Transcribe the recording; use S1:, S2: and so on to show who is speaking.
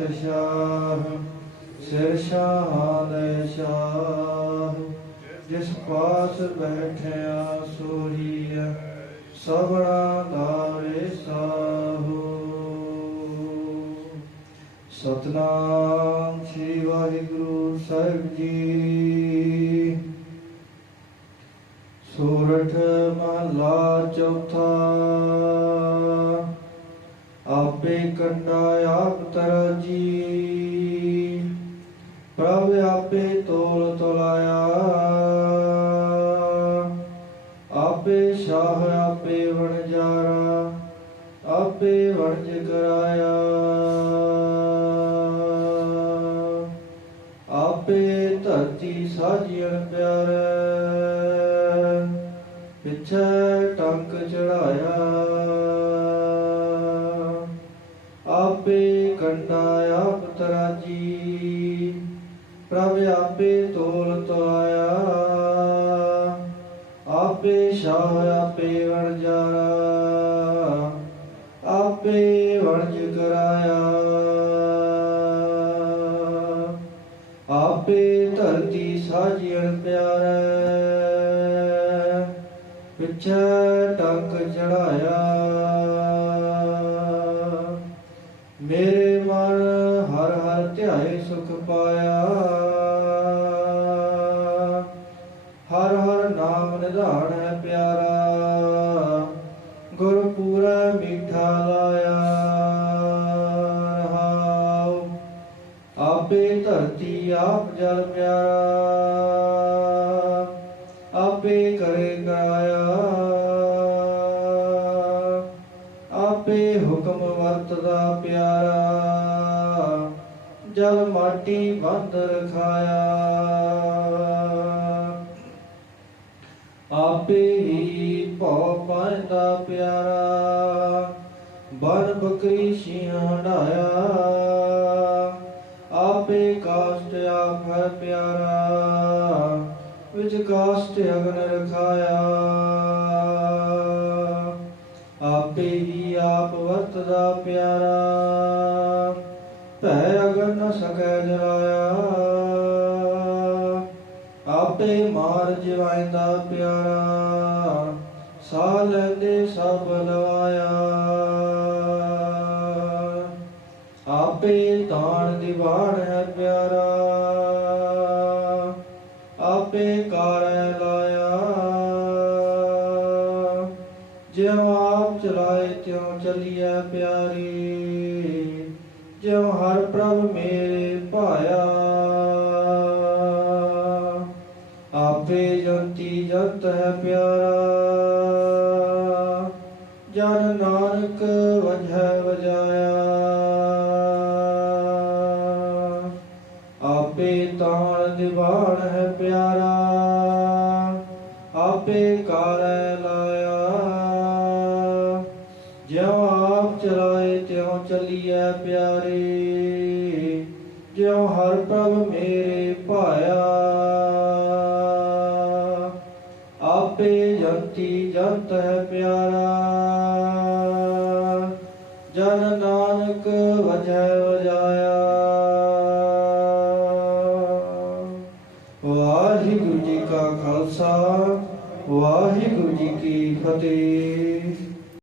S1: ਪਾਤਸ਼ਾਹ ਸਿਰ ਸ਼ਾਹਾਂ। ਦੇ ਸ਼ਾਹ ਜਿਸ ਪਾਸ ਬੈਠਿਆ ਸੋਹੀਆ ਸਭਨਾ ਦਾ ਸਾਹੂ। ਸਤਨਾਮ ਸ੍ਰੀ ਵਾਹਿਗੁਰੂ ਸਾਹਿਬ ਜੀ। ਸੋਰਠ ਮਹਲਾ ਚੌਥਾ। ਆਪੇ ਕੰਡਾ ਆਪ ਤਰਾਜੀ। ਪ੍ਰਭ ਆਪੇ ਤੋਲ ਤੋਲਾਇਆ। ਆਪੇ ਸ਼ਾਹ ਆਪੇ ਵਣਜਾਰਾ ਆਪੇ ਵਣਜ ਕਰਾਇਆ। ਆਪੇ ਧਰਤੀ ਸਾਜੀਣ ਪਿਆਰੇ। ਆਪੇ ਕੰਡਾ ਆਪ ਤਰਾਜੀ, ਪ੍ਰਭ ਆਪੇ ਤੋਲ ਤੋਇਆ। ਆਪੇ ਸ਼ਾਹ ਆਪੇ ਵਣਜਾਰਾ ਆਪੇ ਵਣਜ ਕਰਾਇਆ। ਆਪੇ ਧਰਤੀ ਸਾਜਣ ਪਿਆਰੇ, ਪਿੱਛੇ ਟੰਕ ਚੜਾਇਆ। ਸੁਖ ਪਾਇਆ। ਹਰ ਹਰ ਨਾਮ ਨਿਧਾਨ ਹੈ ਪਿਆਰਾ। ਗੁਰ ਪੂਰਾ ਮੀਠਾ ਲਾਇਆ ਰਹਾਉ। ਆਪੇ ਧਰਤੀ ਆਪ ਜਲ ਪਿਆਰਾ। ਆਪੇ ਕਰੇ ਗਾਇਆ ਆਪੇ ਹੁਕਮ ਵਰਤਦਾ ਪਿਆਰਾ। ਜਲ ਮਾਟੀ ਬੰਦ ਰਖਾਇਆ। ਆਪੇ ਹੀ ਭਉ ਪਾਇਂਦਾ ਪਿਆਰਾ, ਬਨ ਬਕਰੀ ਛੀਆਂ ਆਪੇ ਕਾਸ਼ਟ ਆਪ ਹੈ ਪਿਆਰਾ, ਵਿੱਚ ਕਾਸ਼ਟ ਅਗਨ ਰਖਾਇਆ। ਆਪੇ ਹੀ ਆਪ ਵਰਤਦਾ ਪਿਆਰਾ। ਭੈ ਅਗਨ ਨ ਸਕੈ ਜਲਾਇਆ। ਆਪੇ ਮਾਰ ਜਿਵਾਇਂਦਾ ਪਿਆਰਾ, ਸਾਹ ਲੈਂਦੇ ਸਭ ਲਵਾਇਆ। ਆਪੇ ਤਾਣ ਦੀਵਾਨ ਹੈ ਪਿਆਰਾ, ਆਪੇ ਕਾਰੈ ਲਾਇਆ। ਜਿਉ ਆਪ ਚਲਾਏ ਤਿਉ ਚੱਲੀਐ ਪਿਆਰੀ। ਜਿਉ ਹਰ ਪ੍ਰਭ ਮੇਰੇ ਭਾਇਆ। ਆਪੇ ਜੰਤੀ ਜੰਤ ਹੈ ਪਿਆਰਾ। ਜਨ ਨਾਨਕ ਵਜੈ ਵਜਾਇਆ। ਆਪੇ ਤਾਣ ਦਿਵਾਣ ਹੈ ਪਿਆਰਾ। ਜਿਉ ਆਪ ਚਲਾਏ, ਤਿਉ ਚੱਲੀਐ ਪਿਆਰੇ। ਜਿਉ ਹਰ ਪ੍ਰਭ ਮੇਰੇ ਭਾਇਆ। ਆਪੇ ਜੰਤੀ ਜੰਤ ਹੈ ਪਿਆਰਾ। ਜਨ ਨਾਨਕ ਵਜੈ ਵਜਾਇਆ। ਵਾਹਿਗੁਰੂ ਜੀ ਕਾ ਖਾਲਸਾ, ਵਾਹਿਗੁਰੂ ਜੀ ਕੀ ਫਤਿਹ।